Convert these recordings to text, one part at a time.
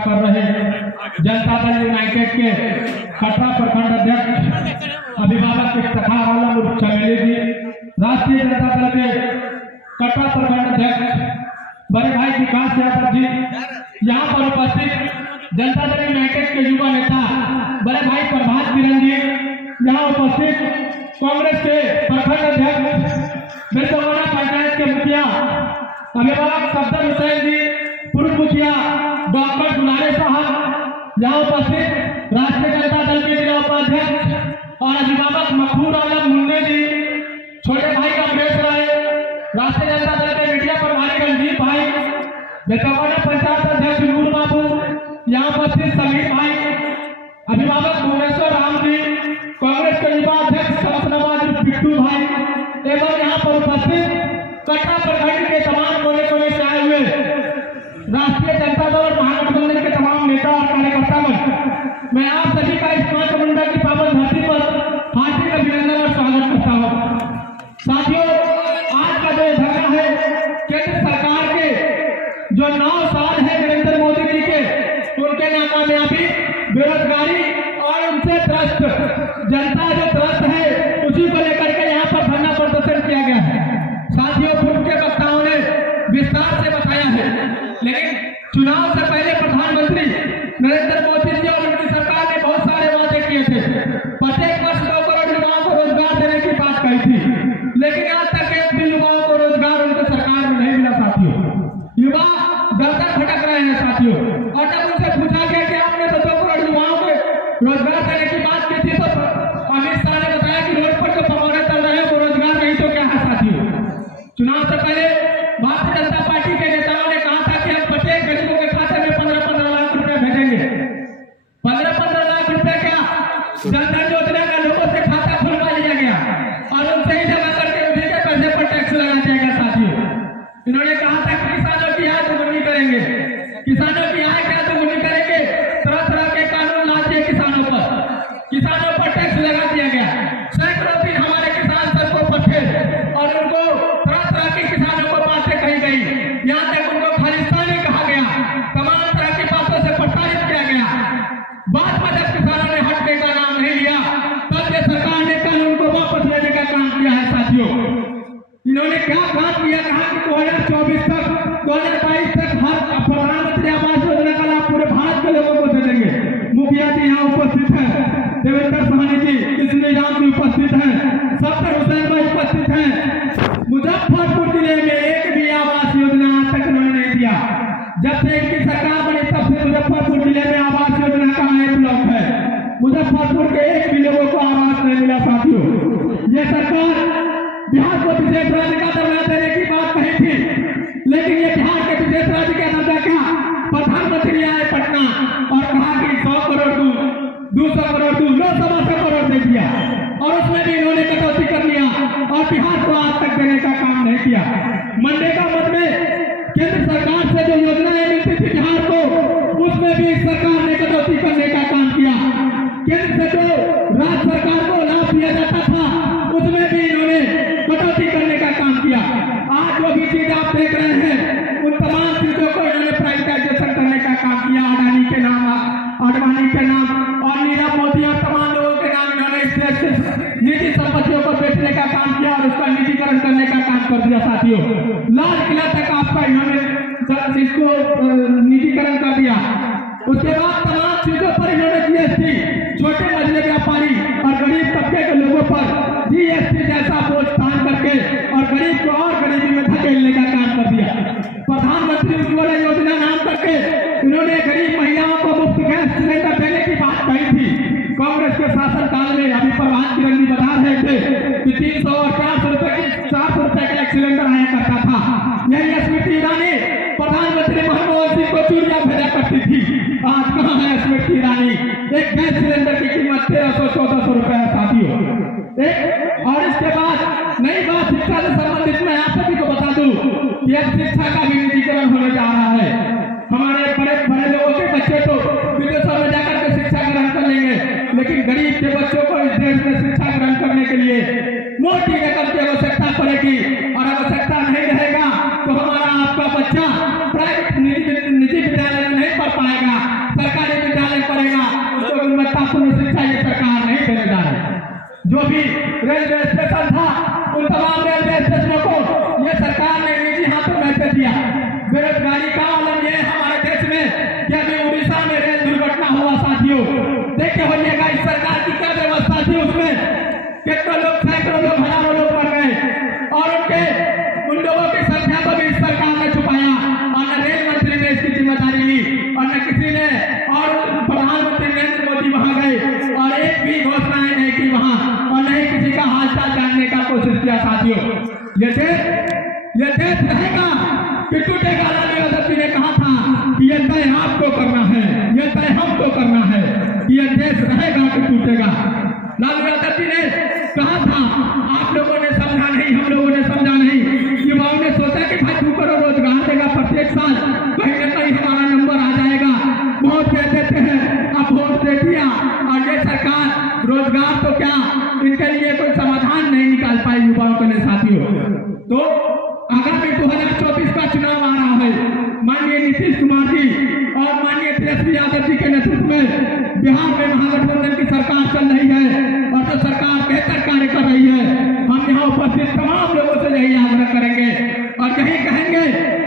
कर रहे जनता दल यूनाइटेड के कटरा प्रखंड अध्यक्ष अभिभावक इफ्तिखार आलम उर्फ चमेली जी, राष्ट्रीय जनता दल के कटरा प्रखंड अध्यक्ष बड़े भाई विकास यादव जी, यहाँ पर उपस्थित जनता दल यूनाइटेड के युवा नेता बड़े भाई प्रभात किरण जी, यहाँ उपस्थित कांग्रेस के प्रखंड अध्यक्ष बिरतवाना पंचायत के मुखिया अभिभावक सफदर हुसैन जी, पूर्व मुखिया डॉक्टर गुनारे साहब, यहाँ उपस्थित राष्ट्रीय जनता दल के जिला उपाध्यक्ष और अभिभावक मखबूर आलम मुन्ने जी, छोटे भाई अमरेश राय, राष्ट्रीय जनता दल के मीडिया प्रभारी रंजीत भाई, बिरतवाना पंचायत अध्यक्ष नूर बाबू, यहाँ उपस्थित समीर भाई, अभिभावक भुवनेश्वर राम जी, कांग्रेस के युवा अध्यक्ष शमशनाबाद बिट्टू भाई एवं यहाँ पर उपस्थित कटरा प्रखंड के तमाम कोने कोने से आए हुए राष्ट्रीय जनता दल और महागठबंधन के तमाम नेता और कार्यकर्तागण, मैं आप सभी का इस 5 नवंबर की पावन धरती पर हार्दिक अभिनंदन और स्वागत करता हूँ। साथियों, आज का जो धरना है केंद्र सरकार के जो 9 साल है नरेंद्र मोदी जी के, उनके नाकामयाबी, बेरोजगारी और उनसे त्रस्त जनता जो त्रस्त है उसी को लेकर के यहाँ पर धरना प्रदर्शन किया गया है। साथियों, पूर्व के वक्ताओं ने विस्तार से बताया है, लेकिन चुनाव से पहले प्रधानमंत्री नरेंद्र मोदी जी और उनकी सरकार ने बहुत सारे वादे किए थे। प्रत्येक वर्ष 2 करोड़ युवाओं को रोजगार देने की बात कही थी, लेकिन आज तक एक भी युवाओं को रोजगार उनकी सरकार में नहीं मिला। साथियों, युवा दर भटक रहे हैं। साथियों, और जब उनसे पूछा गया कि आपने तो 2 करोड़ युवाओं को रोजगार देने की बात की थी, तो अमित शाह ने बताया कि रोड पर जो पकौड़े चल रहे हैं वो रोजगार नहीं तो क्या है। साथियों, चुनाव से पहले भारतीय जनता पार्टी के नेताओं ने कहा था कि हम प्रत्येक गरीबों के खाते में 15-15 लाख रुपए भेजेंगे। 15-15 लाख रुपए क्या जनधन योजना का लोगों से खाता खुलवा लिया गया और उनसे ही जमा करके उन्हीं के पैसे पर टैक्स लगा दिया गया। साथियों, इन्होंने कहा था कि किसानों की आय दोगुनी करेंगे, किसानों की आय क्या दोगुनी करेंगे, तरह तरह के कानून ला दिए किसानों पर टैक्स लगा दिया गया। सैकड़ों दिन हमारे किसान सड़कों पर थे और उनको तरह तरह के किसानों को बातें कही गई, यहाँ तक उनको खालिस्तानी कहा गया, तमाम तरह की बातों से प्रताड़ित किया गया। बाद में जब किसानों ने हटने का नाम नहीं लिया, तब ये सरकार ने कानून को वापस लेने का काम किया है। साथियों, इन्होंने क्या काम किया, कहा कि 2024 तक 2022 तक हर प्रधानमंत्री आवास योजना का लाभ पूरे भारत के लोगों को दे देंगे। मुखिया जी यहाँ उपस्थित है, देवेंद्र सहनी जी, कृष्ण राम जी उपस्थित हैं, सफदर हुसैन भाई उपस्थित हैं। मुजफ्फरपुर जिले में एक भी आवास योजना आज तक उन्होंने नहीं दिया। जब से इनकी सरकार बनी तब से मुजफ्फरपुर जिले में आवास योजना का एक ब्लॉक है, मुजफ्फरपुर के एक भी लोगों को आवास नहीं मिला। साथियों, ये सरकार बिहार को विशेष राज्य का दर्जा देने की बात कही थी, लेकिन ये बिहार के विशेष राज्य का दर्जा क्या, प्रधानमंत्री आए पटना और कहा कि 100 करोड़ दूं, 200 करोड़ दूं, 900 करोड़ दे दिया और उसमें भी इन्होंने कटौती कर लिया और बिहार को आज तक देने का काम नहीं किया। मनरेगा मद में केंद्र सरकार से जो योजनाएं मिलती थी बिहार को, उसमें भी सरकार ने कटौती करने का काम किया। केंद्र से जो राज्य सरकार को लाभ दिया जाता था, उसमें भी इन्होंने कटौती करने का काम किया। आज जो भी चीज आप देख रहे हैं, उन तमाम चीजों को इन्होंने प्राइवेटाइजेशन करने का काम किया। अडानी के नाम, आडवाणी के नाम और नीरव मोदी और तमाम लोगों के नाम इन्होंने इस देश के निजी संपत्तियों को बेचने का काम किया और उसका निजीकरण करने का काम कर दिया। साथियों, लाल किला तक आपका इन्होंने इसको निजीकरण कर दिया। उसके बाद तमाम चीजों पर इन्होंने जीएसटी, छोटे मझले व्यापारी और गरीब तबके के लोगों पर जीएसटी जैसा बोझ तान करके और गरीब को और गरीबी में धकेलने का काम कर दिया। प्रधानमंत्री उज्ज्वला योजना नाम करके इन्होंने गरीब महिलाओं को मुफ्त गैस सिलेंडर देने की बात कही थी। कांग्रेस के शासनकाल में अभी प्रभात किरण जी बता रहे थे कि 300 और 400 रुपए का एक सिलेंडर आया करता था। यही स्मृति ईरानी प्रधानमंत्री मनमोहन सिंह को चूड़िया भेजा करती थी। आज कहाँ है स्मृति ईरानी? एक गैस सिलेंडर की कीमत 1300-1400 रुपए है। साथियों, और इसके बाद नई बात शिक्षा से संबंधित मैं आप सभी को बता दूं कि अब शिक्षा का भी निजीकरण होने जा रहा है। हमारे बड़े लोगों के बच्चे तो विदेशों में जाकर के शिक्षा ग्रहण कर लेंगे, लेकिन गरीब के बच्चों को इस देश में शिक्षा ग्रहण करने के लिए मोटी रकम की आवश्यकता पड़ेगी और आवश्यकता नहीं रहेगा तो हमारा आपका बच्चा प्राइवेट निजी विद्यालय में नहीं पढ़ पाएगा। सरकारी विद्यालय पढ़ेगा उसको गुणवत्तापूर्ण शिक्षा ये सरकार नहीं देने जा रही। जो भी रेलवे स्टेशन था उन तमाम रेलवे स्टेशनों को ये सरकार ने निजी हाथों में दे दिया। बेरोजगारी का आलम ये हमारे देश में कि अभी उड़ीसा में रेल दुर्घटना हुआ साथियों, देखते होइएगा इस सरकार की क्या व्यवस्था थी, उसमें कितने लोग, सैकड़ों लोग, हजारों लोग मर गए और उनके उन लोगों की संख्या को भी इस सरकार ने छुपाया और न रेल मंत्री ने इसकी जिम्मेदारी ली और न किसी ने, और प्रधानमंत्री नरेंद्र मोदी वहां गए और एक भी घोषणाएं नहीं की वहां और नहीं किसी का हालचाल जानने का कोशिश किया साथियों। ये देश रहेगा कि टूटेगा। लालू यादव जी ने कहा था कि ये तय आपको करना है, ये तय हमको करना है, ये देश रहेगा कि टूटेगा। लालू यादव जी ने कहा था, आप लोगों ने समझा नहीं, हम लोगों ने समझा नहीं। युवाओं ने सोचा कि भाई 2 करोड़ रोजगार देगा प्रत्येक साल, कहीं न कहीं हमारा नंबर आ जाएगा, वोट दे देते हैं। अब वोट दे दिया और ये सरकार रोजगार तो क्या, इनके लिए कोई समाधान नहीं निकाल पाई युवाओं के लिए साथियों। तो आगामी 2024 का चुनाव आ रहा है। माननीय नीतीश कुमार जी और माननीय तेजस्वी यादव जी के नेतृत्व में बिहार में महागठबंधन की सरकार चल रही है और जो सरकार बेहतर कार्य कर रही है। हम यहाँ उपस्थित तमाम लोगों से यही आग्रह करेंगे और यही कहेंगे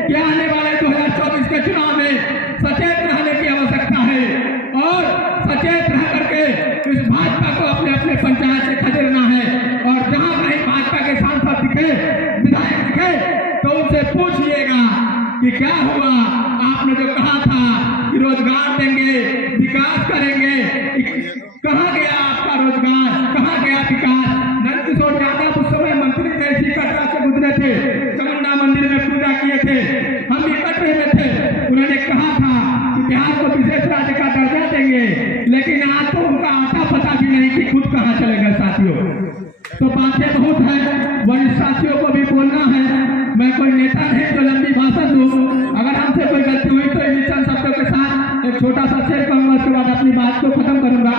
कि आने वाले 2024 के चुनाव में सचेत रहने की आवश्यकता है और सचेत रह करके इस भाजपा को अपने अपने पंचायत से खदेड़ना है और जहाँ कहीं भाजपा के सांसद दिखे, विधायक दिखे, तो उनसे पूछिएगा कि क्या हुआ, आपने जो कहा था कि रोजगार देंगे, विकास करेंगे, कहाँ गया आपका रोजगार, कहाँ गया विकास। नंदकिशोर यादव उस समय मंत्री थे, इसी कटरा से गुजरे थे, चामुंडा मंदिर में पूजा किए थे, हम भी कटरे में थे। उन्होंने कहा था कि बिहार को विशेष राज्य का दर्जा देंगे, लेकिन आज तो उनका आता पता भी नहीं कि खुद कहाँ चले गए साथियों। तो बातें बहुत है, वरिष्ठ साथियों को भी बोलना है। मैं कोई नेता नहीं तो लंबी भाषण दूं, अगर हमसे कोई गलती हुई तो इन चंद शब्दों के साथ एक छोटा सा शेर कहूंगा, उसके बाद अपनी बात को खत्म करूंगा।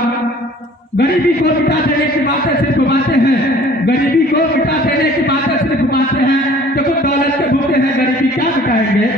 गरीबी को मिटा देने की बातें सिर्फ बातें हैं, गरीबी को मिटा देने की बातें सिर्फ बातें हैं। देखो दौलत के भूखे हैं, गरीबी क्या मिटाएंगे।